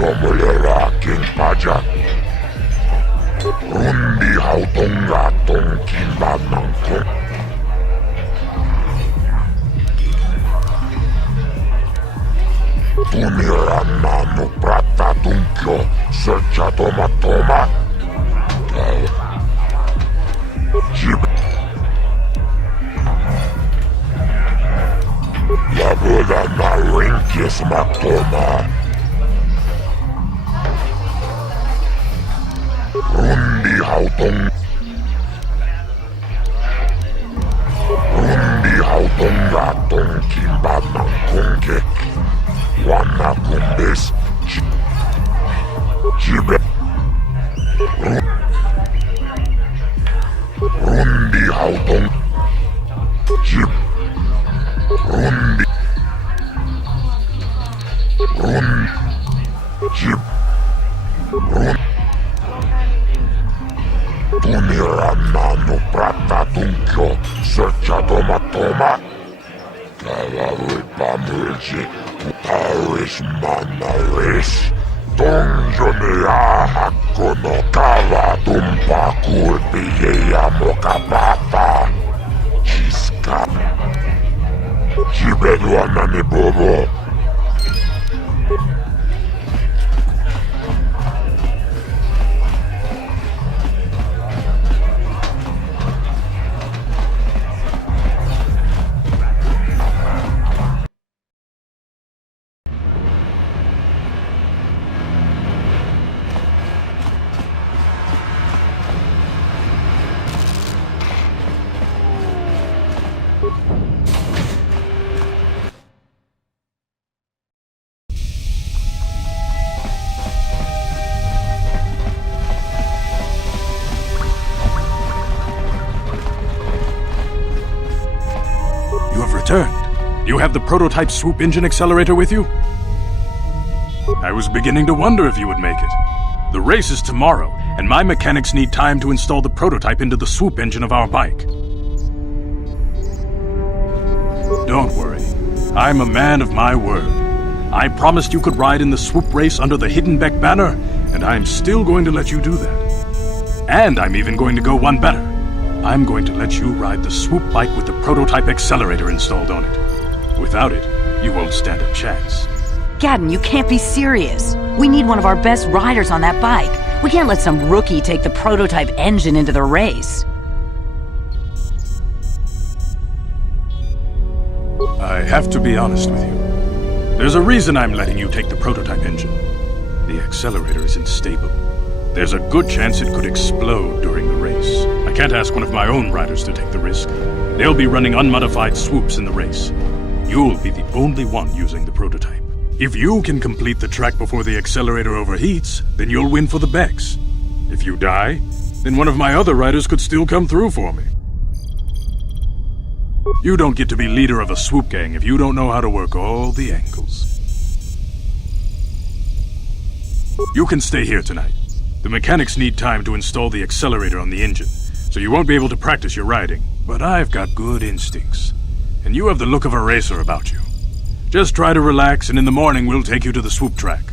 놈을 라king pajak. Rundi hautong gatong kimbat mangkong. Tumiran manu prata tungkyo serca toma. Jib. Labuda na rinkis matoma. Rundi hautong gatong kimbat mangkongke. Wana kumbes Jibe Rundi hautong Jib Rundi Jib Tumiran manu prata tungkyo serca toma. Kalalui pamulji Taris manaris Donjoni ahakono kala tumpa kulpiyeya mokapapa Chiska Jibeduana ni bobo Returned. You have the prototype swoop engine accelerator with you? I was beginning to wonder if you would make it. The race is tomorrow, and my mechanics need time to install the prototype into the swoop engine of our bike. Don't worry. I'm a man of my word. I promised you could ride in the swoop race under the Hidden Beck banner, and I'm still going to let you do that. And I'm even going to go one better. I'm going to let you ride the swoop bike with the prototype accelerator installed on it. Without it, you won't stand a chance. Gadden, you can't be serious. We need one of our best riders on that bike. We can't let some rookie take the prototype engine into the race. I have to be honest with you. There's a reason I'm letting you take the prototype engine. The accelerator is unstable. There's a good chance it could explode during the race. I can't ask one of my own riders to take the risk. They'll be running unmodified swoops in the race. You'll be the only one using the prototype. If you can complete the track before the accelerator overheats, then you'll win for the Becks. If you die, then one of my other riders could still come through for me. You don't get to be leader of a swoop gang if you don't know how to work all the angles. You can stay here tonight. The mechanics need time to install the accelerator on the engine, so you won't be able to practice your riding. But I've got good instincts, and you have the look of a racer about you. Just try to relax, and in the morning we'll take you to the swoop track.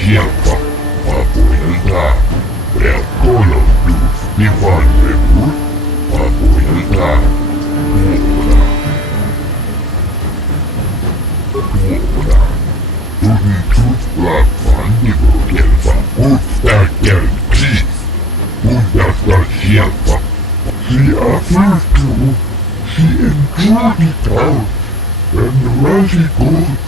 Hjälpa, pappa. Ivan rebut apoyarla. Tuoda. Tunitut lapan dibukelva. Utstäker kris. Undastar hjälpa. She offers to. She enjoyed it out. And really good.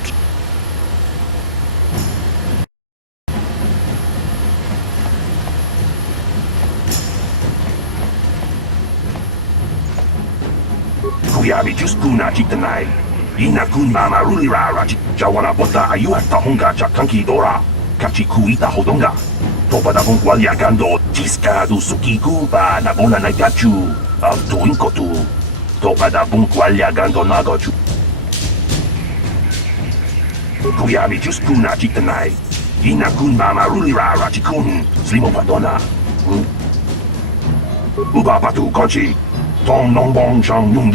Kuyabi Juskuna Chitanai. Ina kun mama rulira rachi. Jawana bota ayuata honga chakanki dora. Kachi kuita hodonga. Topa da bongwalia gando. Chiska du suki kuba na bona na gachu. Tuinkotu. Topa da bongwalia gando nagochu. Kuyabi Juskuna Chitanai. Ina kun mama rulira rachi kun. Slimo padona. Uba patu konchi. Tong nong bong shang nung.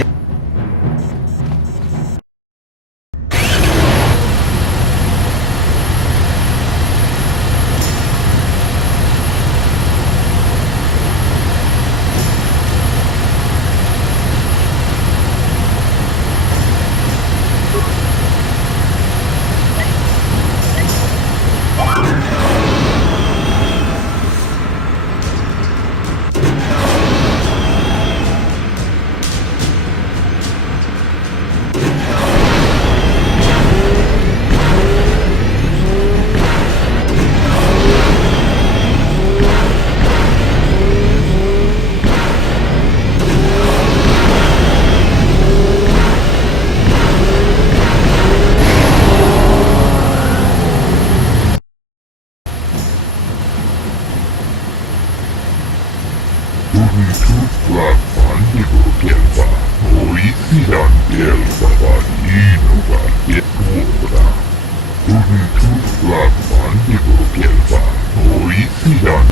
Tunitut lapan dibukelva. Oisidan kelva inuva tuoda. Tunitut lapan dibukelva. Oisidan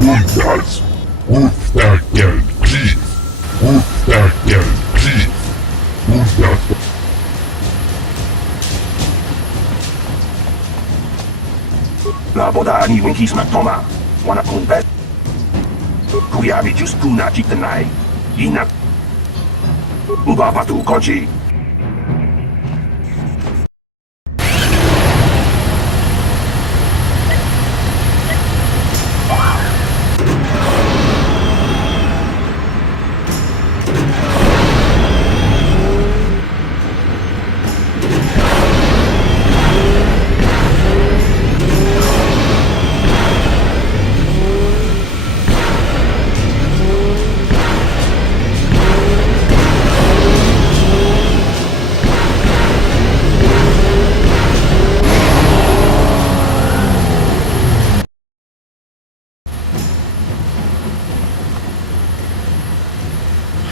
undas. Utstäker kris. Utstäker kris. Undas. La boda ni winkies matoma. Wana kun bet. Kuyabi Juskuna Chitanai. Ina. Uba patu konchi.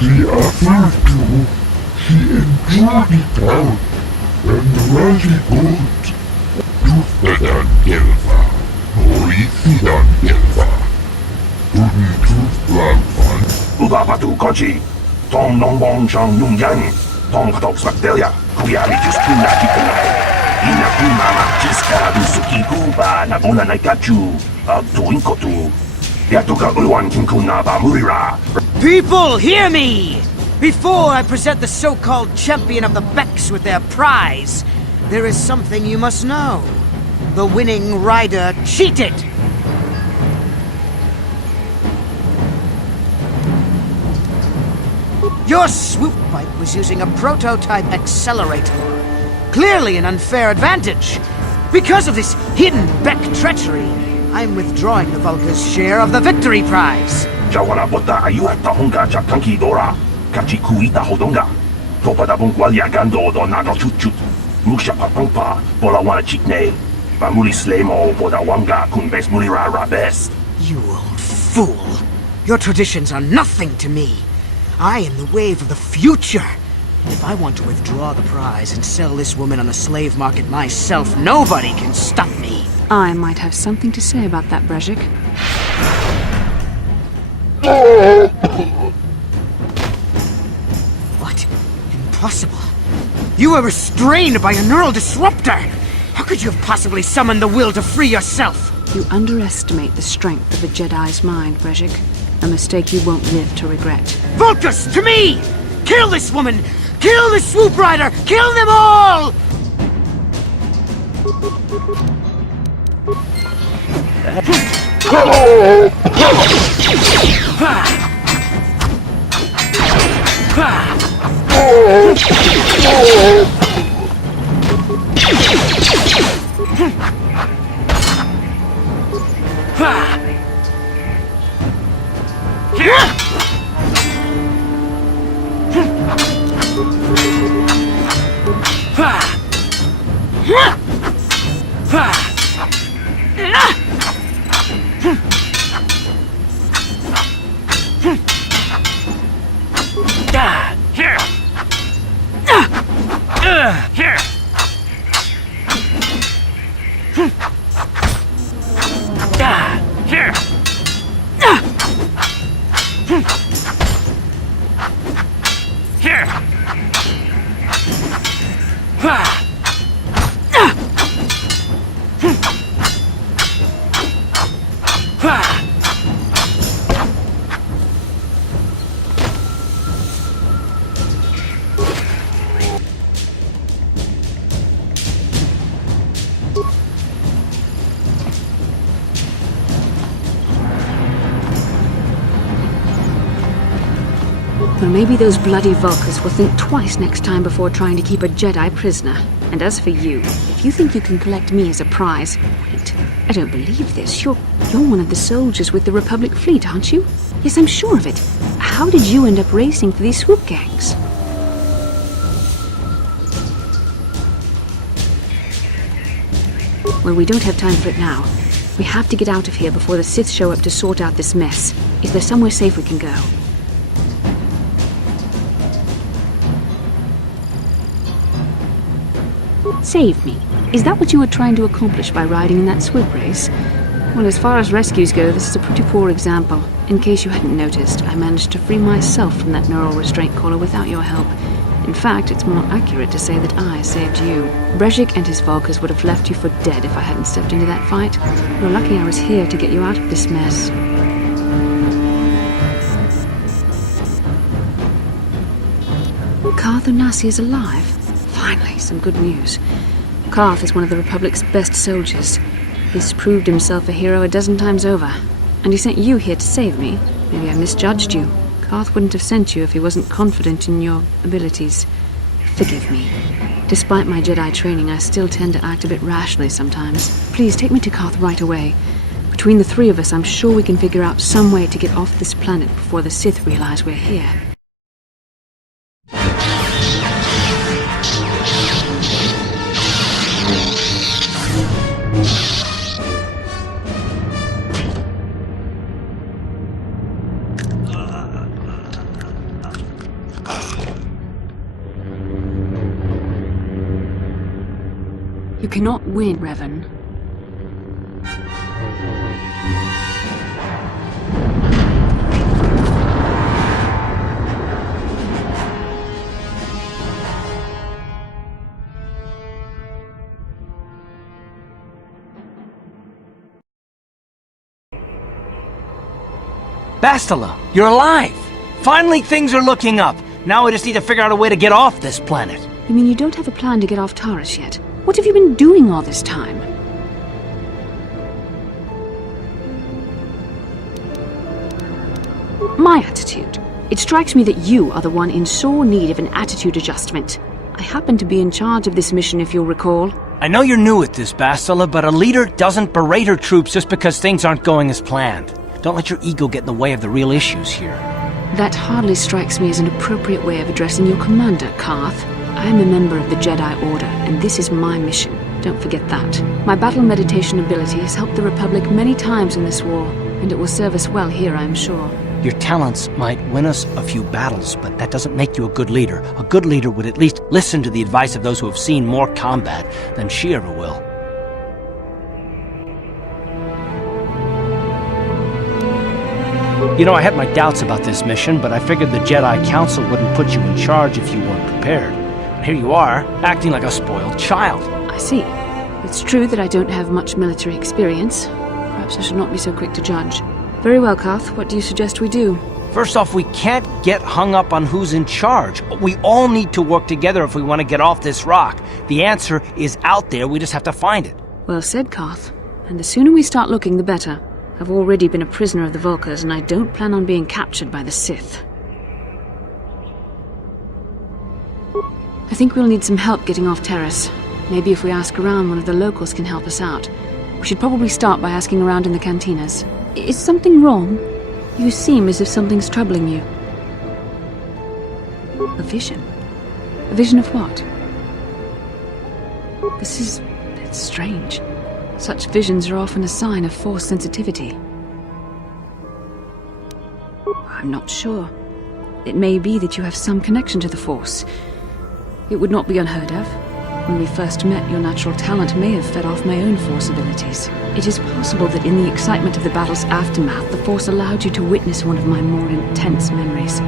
She offers to. She enjoyed it out. And really good. Tustadan kelva. Oisidan kelva. Tunitut lapan. Uba patu konchi. Tong nong bong shang nung yang. Tong katok spaktelia. Kuyabi Juskuna Chitanai. Ina kun mama chiska du suki kuba na bona na gachu. Tuinkotu. Yatuka uwan kinkuna ba murira. People, hear me! Before I present the so-called champion of the Becks with their prize, there is something you must know. The winning rider cheated! Your swoop bike was using a prototype accelerator. Clearly an unfair advantage. Because of this hidden Beck treachery, I'm withdrawing the Vulca's share of the victory prize. Jawana bota ayuata honga chakanki dora. Kachi kuita hodonga. Topa da bongwalia gando do nago chut. Musha papampa, bola wana chitne. Bamuli slemo boda wanga kun bes mulira best. You old fool! Your traditions are nothing to me. I am the wave of the future. If I want to withdraw the prize and sell this woman on the slave market myself, nobody can stop me. I might have something to say about that, Brezhik. What? Impossible. You were restrained by a neural disruptor. How could you have possibly summoned the will to free yourself? You underestimate the strength of a Jedi's mind, Brezhik. A mistake you won't live to regret. Vultus, to me! Kill this woman! Kill the swoop rider! Kill them all! Well, maybe those bloody Vulkars will think twice next time before trying to keep a Jedi prisoner. And as for you, if you think you can collect me as a prize... Wait, I don't believe this. You're one of the soldiers with the Republic fleet, aren't you? Yes, I'm sure of it. How did you end up racing for these swoop gangs? Well, we don't have time for it now. We have to get out of here before the Sith show up to sort out this mess. Is there somewhere safe we can go? Save me. Is that what you were trying to accomplish by riding in that swoop race? Well, as far as rescues go, this is a pretty poor example. In case you hadn't noticed, I managed to free myself from that neural restraint collar without your help. In fact, it's more accurate to say that I saved you. Brejik and his Vulkars would have left you for dead if I hadn't stepped into that fight. You're lucky I was here to get you out of this mess. Karth Onasi is alive. Finally, some good news. Karth is one of the Republic's best soldiers. He's proved himself a hero a dozen times over. And he sent you here to save me. Maybe I misjudged you. Karth wouldn't have sent you if he wasn't confident in your abilities. Forgive me. Despite my Jedi training, I still tend to act a bit rashly sometimes. Please, take me to Karth right away. Between the three of us, I'm sure we can figure out some way to get off this planet before the Sith realize we're here. You cannot win, Revan. Bastila, you're alive! Finally things are looking up. Now we just need to figure out a way to get off this planet. You mean you don't have a plan to get off Taris yet? What have you been doing all this time? My attitude. It strikes me that you are the one in sore need of an attitude adjustment. I happen to be in charge of this mission, if you'll recall. I know you're new at this, Bastila, but a leader doesn't berate her troops just because things aren't going as planned. Don't let your ego get in the way of the real issues here. That hardly strikes me as an appropriate way of addressing your commander, Karth. I am a member of the Jedi Order, and this is my mission. Don't forget that. My battle meditation ability has helped the Republic many times in this war, and it will serve us well here, I am sure. Your talents might win us a few battles, but that doesn't make you a good leader. A good leader would at least listen to the advice of those who have seen more combat than she ever will. You know, I had my doubts about this mission, but I figured the Jedi Council wouldn't put you in charge if you weren't prepared. And here you are, acting like a spoiled child. I see. It's true that I don't have much military experience. Perhaps I should not be so quick to judge. Very well, Karth. What do you suggest we do? First off, we can't get hung up on who's in charge. We all need to work together if we want to get off this rock. The answer is out there, we just have to find it. Well said, Karth. And the sooner we start looking, the better. I've already been a prisoner of the Volkers, and I don't plan on being captured by the Sith. I think we'll need some help getting off Taris. Maybe if we ask around, one of the locals can help us out. We should probably start by asking around in the cantinas. Is something wrong? You seem as if something's troubling you. A vision? A vision of what? It's strange. Such visions are often a sign of Force sensitivity. I'm not sure. It may be that you have some connection to the Force. It would not be unheard of. When we first met, your natural talent may have fed off my own Force abilities. It is possible that in the excitement of the battle's aftermath, the Force allowed you to witness one of my more intense memories.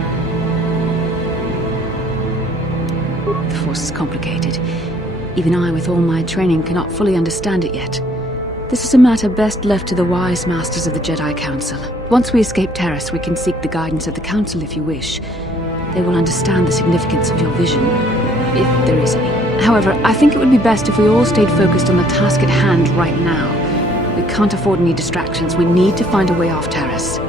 The Force is complicated. Even I, with all my training, cannot fully understand it yet. This is a matter best left to the wise masters of the Jedi Council. Once we escape Taris, we can seek the guidance of the Council if you wish. They will understand the significance of your vision, if there is any. However, I think it would be best if we all stayed focused on the task at hand right now. We can't afford any distractions. We need to find a way off Taris.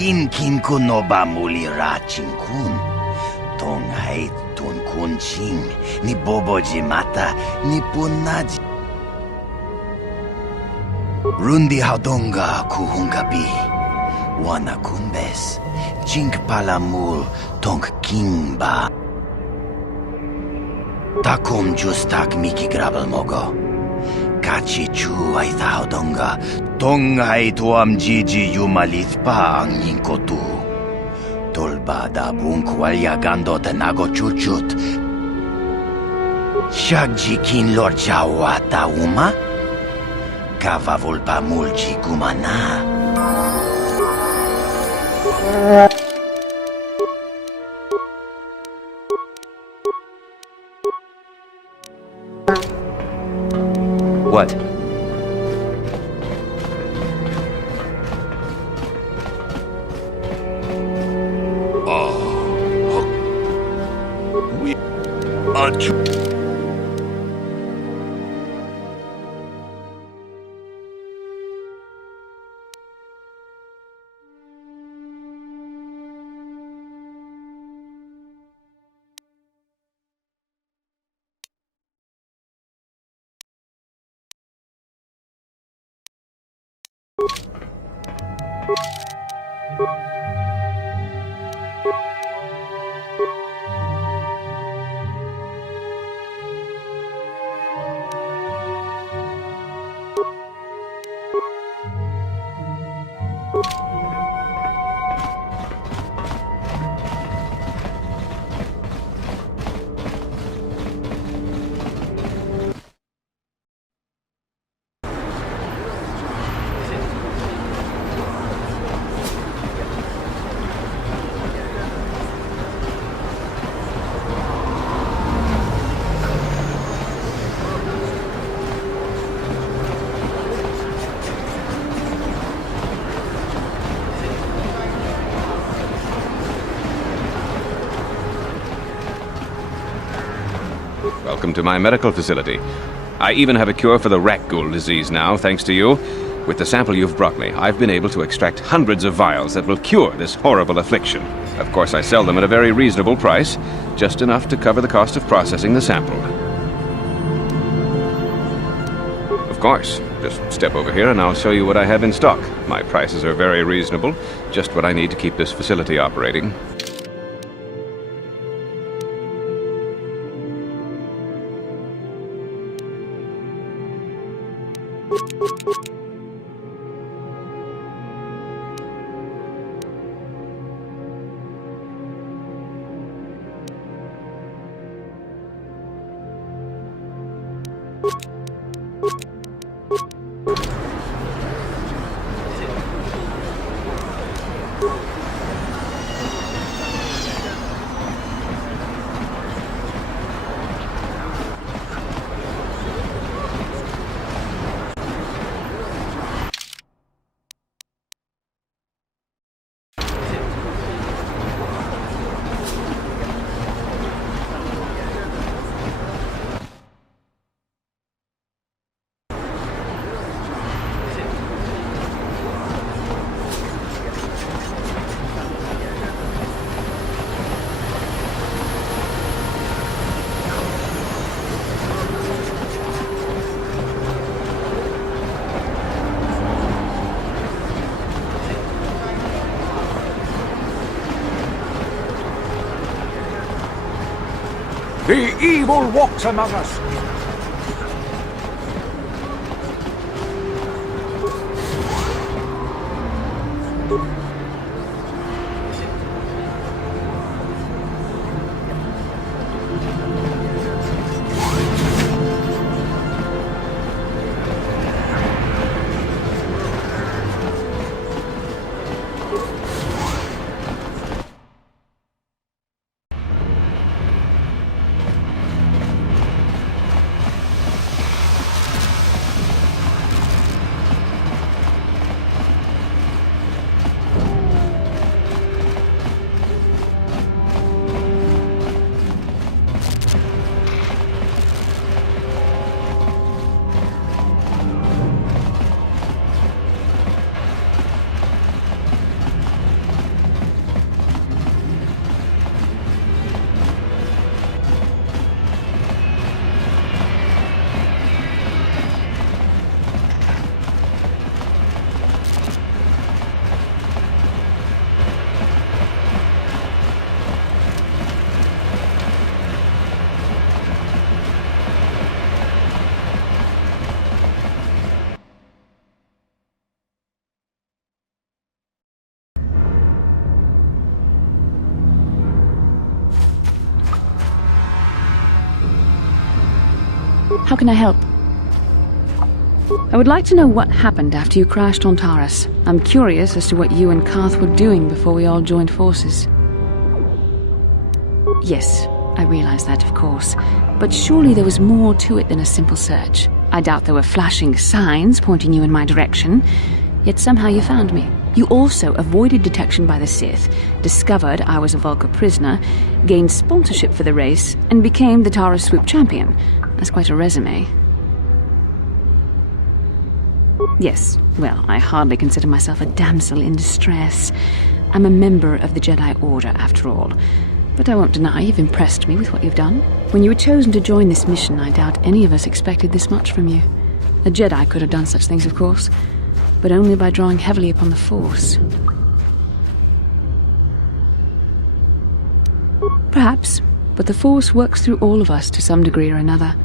Inkin kunoba muli rachin kun. Tongai tun kun ching. Ni boboji mata ni punaji. Rundi haudonga kuhungabi. Wana kumbes. Chink palamul tonk kimba. Takum justak miki grabel mogo. Kachi chu ay taudonga. Tongai tuam jiji yumalit pa ang yinkotu. Tolbada bunkwaliagando tenago chuchut. Shagjikin lorjawata uma? Kavavulpa mulji gumana. What? We are Welcome to my medical facility. I even have a cure for the rat ghoul disease now, thanks to you. With the sample you've brought me, I've been able to extract hundreds of vials that will cure this horrible affliction. Of course, I sell them at a very reasonable price, just enough to cover the cost of processing the sample. Of course. Just step over here and I'll show you what I have in stock. My prices are very reasonable, just what I need to keep this facility operating. The evil walks among us. How can I help? I would like to know what happened after you crashed on Taris. I'm curious as to what you and Karth were doing before we all joined forces. Yes, I realize that, of course. But surely there was more to it than a simple search. I doubt there were flashing signs pointing you in my direction. Yet somehow you found me. You also avoided detection by the Sith, discovered I was a Vulca prisoner, gained sponsorship for the race, and became the Taris SWOOP champion. That's quite a resume. Yes, well, I hardly consider myself a damsel in distress. I'm a member of the Jedi Order, after all. But I won't deny you've impressed me with what you've done. When you were chosen to join this mission, I doubt any of us expected this much from you. A Jedi could have done such things, of course, but only by drawing heavily upon the Force. Perhaps, but the Force works through all of us to some degree or another.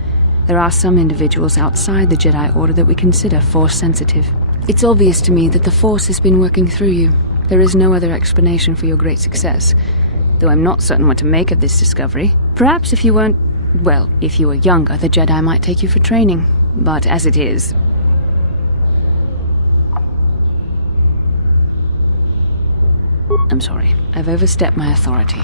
There are some individuals outside the Jedi Order that we consider Force-sensitive. It's obvious to me that the Force has been working through you. There is no other explanation for your great success. Though I'm not certain what to make of this discovery. Perhaps if you weren't... well, if you were younger, the Jedi might take you for training. But as it is... I'm sorry. I've overstepped my authority.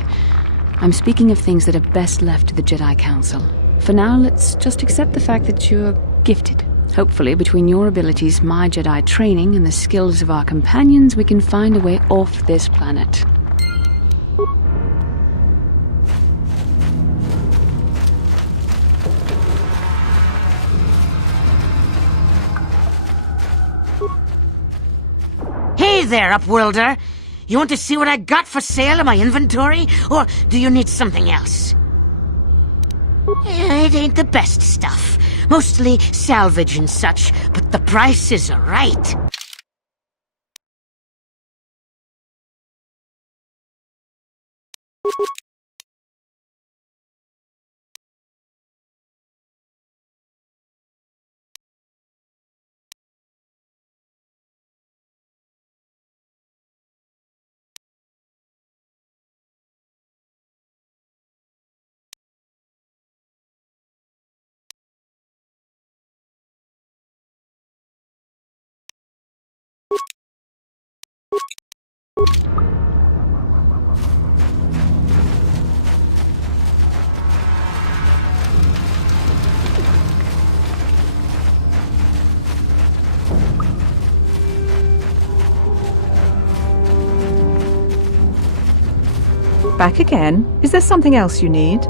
I'm speaking of things that are best left to the Jedi Council. For now, let's just accept the fact that you're gifted. Hopefully, between your abilities, my Jedi training, and the skills of our companions, we can find a way off this planet. Hey there, Upworlder! You want to see what I got for sale in my inventory? Or do you need something else? It ain't the best stuff. Mostly salvage and such, but the prices are right. Back again? Is there something else you need?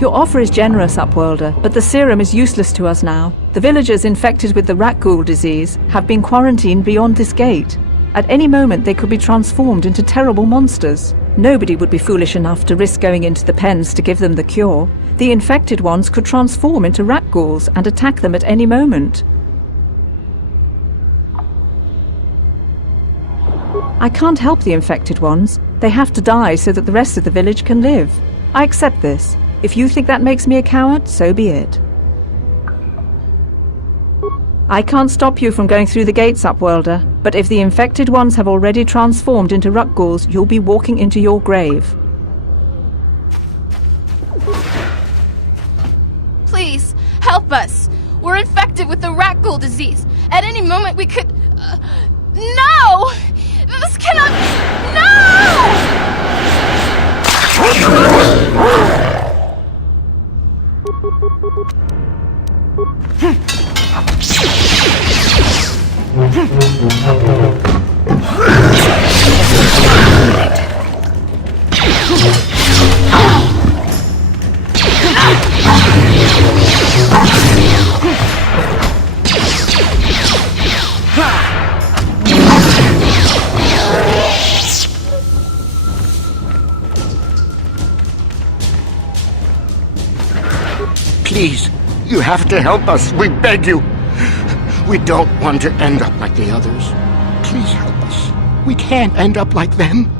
Your offer is generous, Upworlder, but the serum is useless to us now. The villagers infected with the rat ghoul disease have been quarantined beyond this gate. At any moment they could be transformed into terrible monsters. Nobody would be foolish enough to risk going into the pens to give them the cure. The infected ones could transform into rat ghouls and attack them at any moment. I can't help the infected ones. They have to die so that the rest of the village can live. I accept this. If you think that makes me a coward, so be it. I can't stop you from going through the gates, Upworlder, but if the infected ones have already transformed into rat ghouls, you'll be walking into your grave. Please, help us! We're infected with the rat ghoul disease. At any moment we could... No! This cannot... No! Please, you have to help us. We beg you. We don't want to end up like the others. Please help us. We can't end up like them.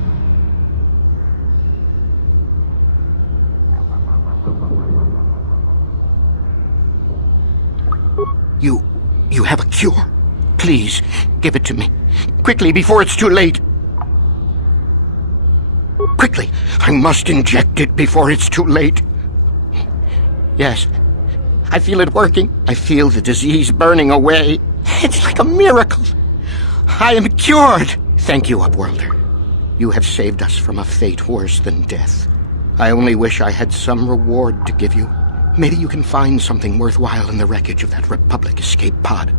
You have a cure. Please, give it to me. Quickly, before it's too late. Quickly, I must inject it before it's too late. Yes, I feel it working. I feel the disease burning away. It's like a miracle. I am cured. Thank you, Upworlder. You have saved us from a fate worse than death. I only wish I had some reward to give you. Maybe you can find something worthwhile in the wreckage of that Republic escape pod.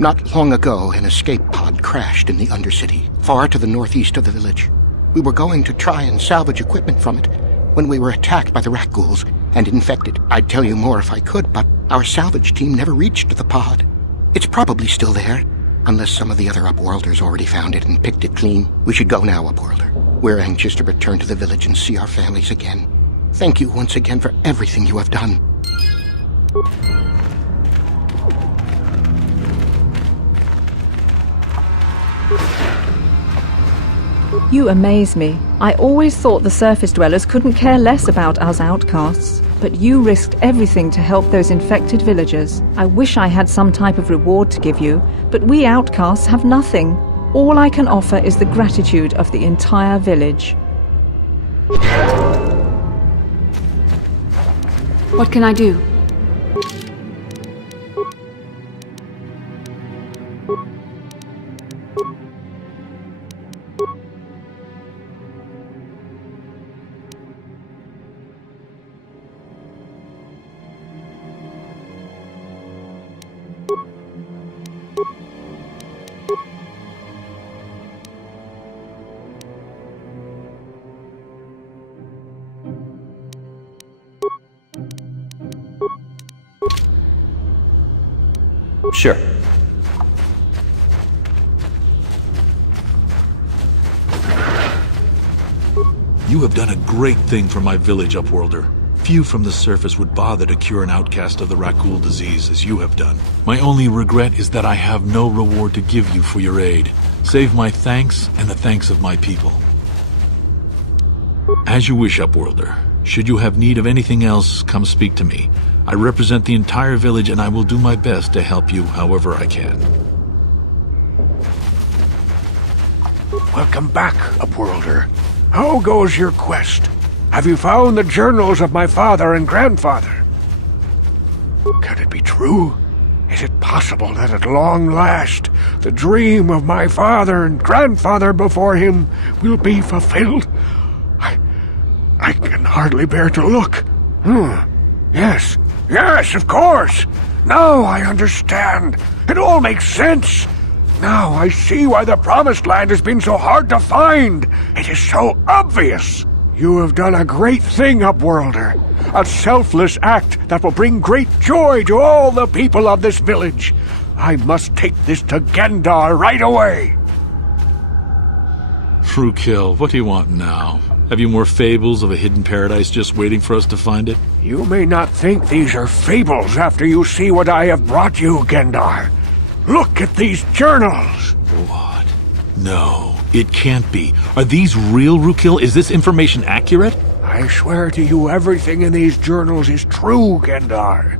Not long ago, an escape pod crashed in the Undercity, far to the northeast of the village. We were going to try and salvage equipment from it when we were attacked by the rat ghouls and infected. I'd tell you more if I could, but our salvage team never reached the pod. It's probably still there, unless some of the other Upworlders already found it and picked it clean. We should go now, Upworlder. We're anxious to return to the village and see our families again. Thank you once again for everything you have done. You amaze me. I always thought the surface dwellers couldn't care less about us outcasts. But you risked everything to help those infected villagers. I wish I had some type of reward to give you, but we outcasts have nothing. All I can offer is the gratitude of the entire village. What can I do? Sure. You have done a great thing for my village, Upworlder. Few from the surface would bother to cure an outcast of the Rakul disease as you have done. My only regret is that I have no reward to give you for your aid, save my thanks and the thanks of my people. As you wish, Upworlder. Should you have need of anything else, come speak to me. I represent the entire village and I will do my best to help you however I can. Welcome back, Upworlder. How goes your quest? Have you found the journals of my father and grandfather? Can it be true? Is it possible that at long last, the dream of my father and grandfather before him will be fulfilled? I can hardly bear to look. Yes, of course. Now I understand. It all makes sense. Now I see why the Promised Land has been so hard to find. It is so obvious. You have done a great thing, Upworlder. A selfless act that will bring great joy to all the people of this village. I must take this to Gendar right away. Frukill, what do you want now? Have you more fables of a hidden paradise just waiting for us to find it? You may not think these are fables after you see what I have brought you, Gendar. Look at these journals! What? No, it can't be. Are these real, Frukill? Is this information accurate? I swear to you everything in these journals is true, Gendar.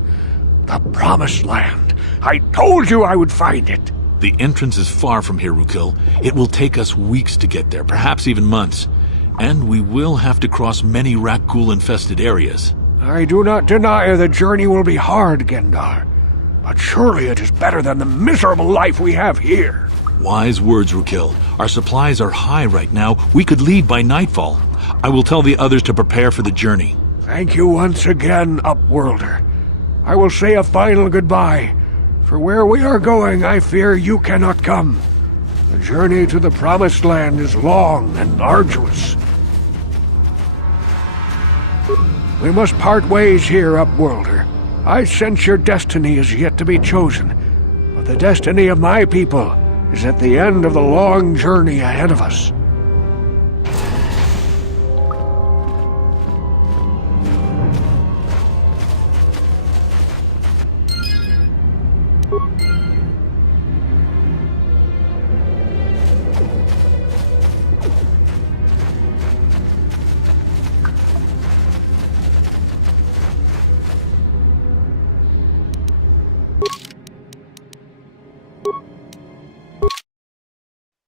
The Promised Land. I told you I would find it. The entrance is far from here, Frukill. It will take us weeks to get there, perhaps even months. And we will have to cross many Rakghoul-infested areas. I do not deny the journey will be hard, Gendar. But surely it is better than the miserable life we have here. Wise words, Frukill. Our supplies are high right now. We could leave by nightfall. I will tell the others to prepare for the journey. Thank you once again, Upworlder. I will say a final goodbye. For where we are going, I fear you cannot come. The journey to the Promised Land is long and arduous. We must part ways here, Upworlder. I sense your destiny is yet to be chosen, but the destiny of my people is at the end of the long journey ahead of us.